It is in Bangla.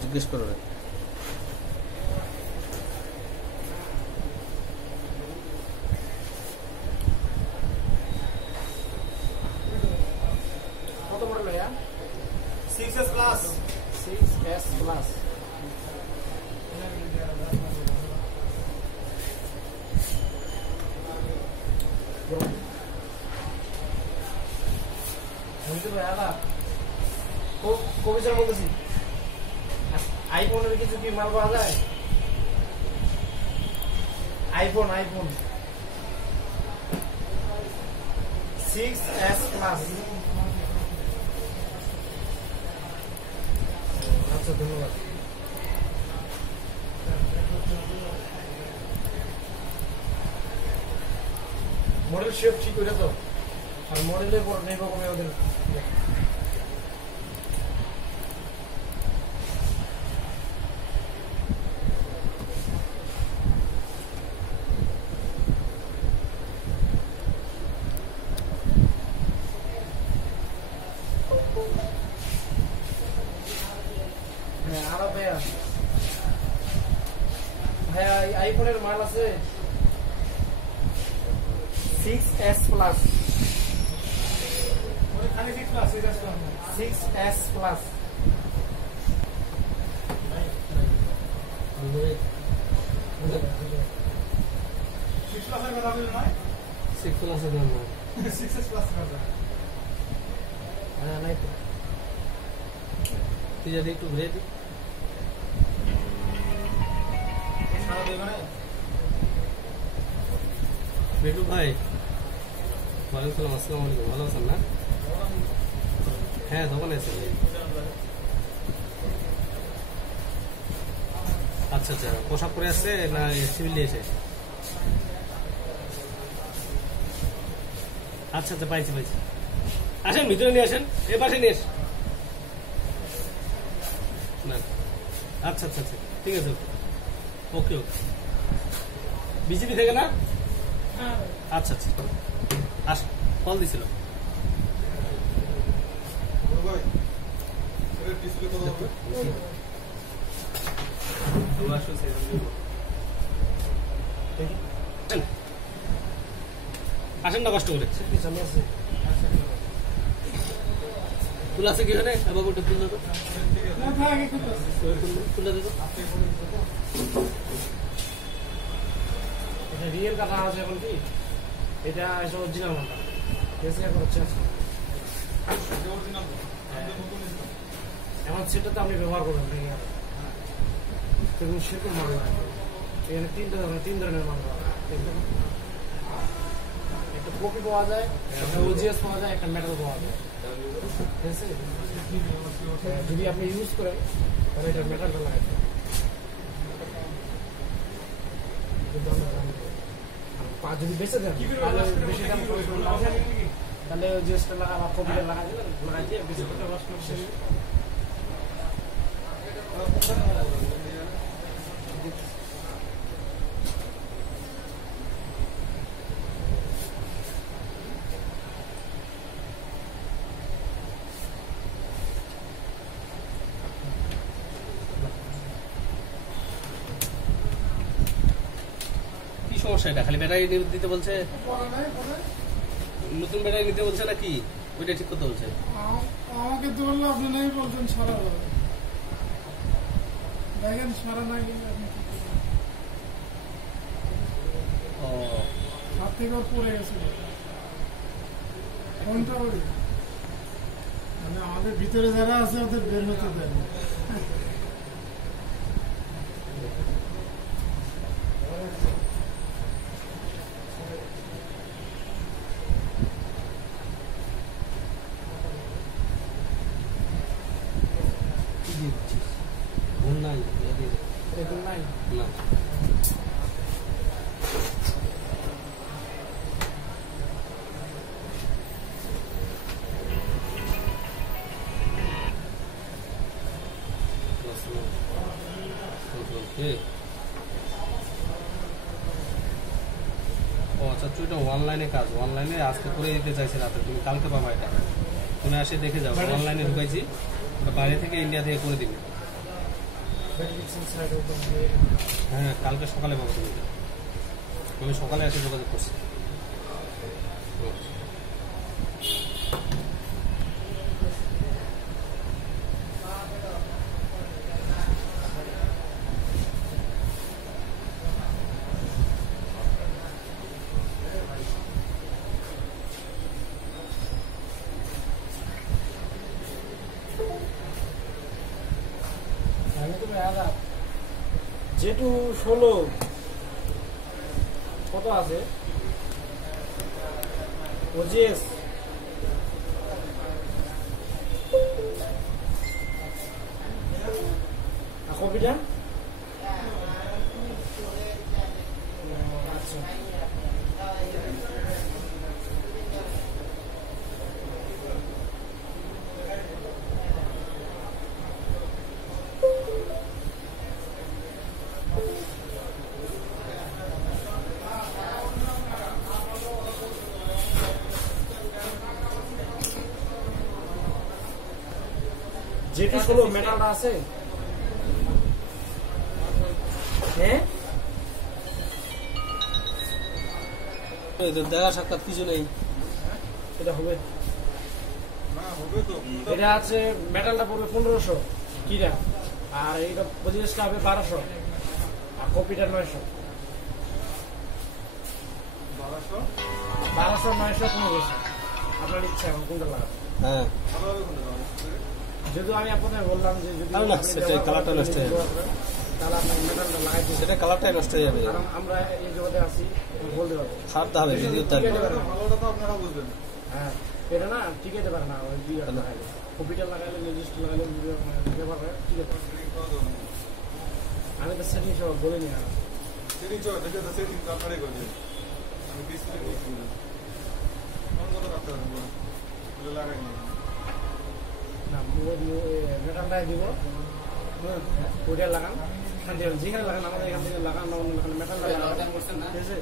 জিজ্ঞেস করো কত মডেল ভাইয়া 6s প্লাস 6s প্লাস কবিতার বলতেছি আইফোনের কিছু কি মাল পাওয়া যায় আইফোন 6s প্লাস আচ্ছা ধন্যবাদ মডেল শেপ ঠিক করে তো আর মডেলের পর নির্ভর করে ওদের আরো ভাইয়া ভাইয়া আইফোনের মাল আছে 6s প্লাস 6s প্লাস তুই যদি একটু ঘুরে দিই বেটু ভাই ওয়ালাইকুম আসসালাম আলাইকুম ভালো আছেন না হ্যাঁ দোকানে আছি আচ্ছা আচ্ছা পোশাক পরে আসছে না সিভিল নিয়েছে আচ্ছা আচ্ছা পাইছি আসেন ভিতরে নিয়ে আসেন এ পাশে নিয়ে আসেন না আচ্ছা আচ্ছা আচ্ছা ঠিক আছে ওকে ওকে বিজেপি থেকে না আচ্ছা আচ্ছা আস কল দিছিল আসেন না কষ্ট করে তুলা আছে কি হয় বাবুটা তুলে তো তুলে দিত এটা রিয়েল কাটা আছে এখন কি এটা এসব অরিজিনাল মালটা কেসে করছে এখন সেটা তো আপনি ব্যবহার করবেন দেখুন সেরকম মাল এখানে তিন ধরনের মাল একটা কপি পাওয়া যায় একটা ওজিএস পাওয়া যায় একটা মেটাল পাওয়া যায় ঠিক আছে যদি আপনি ইউজ করেন তাহলে এটা মেটালটা লাগাতে যদি বেঁচে দেন তাহলে বেশি দাম তাহলে জিএসটা লাগা বা কপিটা লাগাই দিয়ে বেশি সমস্যা এটা খালি ব্যাটারি দিতে বলছে নতুন ব্যাটারি নিতে বলছে নাকি ওইটা ঠিক করতে বলছে আমাকে তো বললো আপনি নাই বলছেন সারা দেখেন সারা না গেলে ও হাত থেকে পড়ে গেছে কোনটা ওই মানে আমাদের ভিতরে যারা আছে ওদের বের হতে দেয় অনলাইনে কাজ অনলাইনে আজকে করে দিতে চাইছি রাতে তুমি কালকে পাবা এটা তুমি আসে দেখে যাও অনলাইনে ঢুকাইছি বাইরে থেকে ইন্ডিয়া থেকে করে দিবে। হ্যাঁ, কালকে সকালে পাবো তুমি। আমি সকালে এসে যোগাযোগ করছি। যেটু 16 কত আছে ওজিএস কপিটা আচ্ছা যেটু 16 মেটালটা আছে হ্যাঁ দেখা সাক্ষাৎ কিছু নেই। এটা হবে না হবে তো এটা আছে মেটালটা পড়বে 1500 কিরা আর এইটা পজিশনটা হবে 1200 আর কপিটা 900 1200 900 1500 আপনার ইচ্ছা এখন কোনটা লাগাবেন হ্যাঁ, ভালো হবে কোনটা যেহেতু আমি আপনাদের বললাম যে যদি না, আপনি সেটাই, ব্যবহার কালারটা করেন, নষ্ট হয়ে যাবে। তাহলে আপনার মেটালটা লাগাইতে সেটা কালারটাই নষ্ট হয়ে যাবে। কারণ আমরা এই জগতে আছি বলতে পারবো সারতে হবে, যদি তার ভালোটা তো আপনারা বুঝবেন। হ্যাঁ এটা না টিকাইতে পারে না ওই দুই লাগাইলে কপিটা লাগাইলে লেজিস্ট লাগাইলে যদি আপনার ব্যবহার করে ঠিক আছে আমি তো সেটিং সব বলিনি না সেটিং চল দেখে তো সেটিং আপনারাই করবেন। আমি ডিসপ্লে করছি না। কোন কথা রাখতে হবে বলুন। বলে লাগাই নি। না মেটালটাই দিব ওইটা লাগান যেখানে লাগান আমাদের এখান থেকে লাগান না অন্য মেটালটা লাগান ঠিক আছে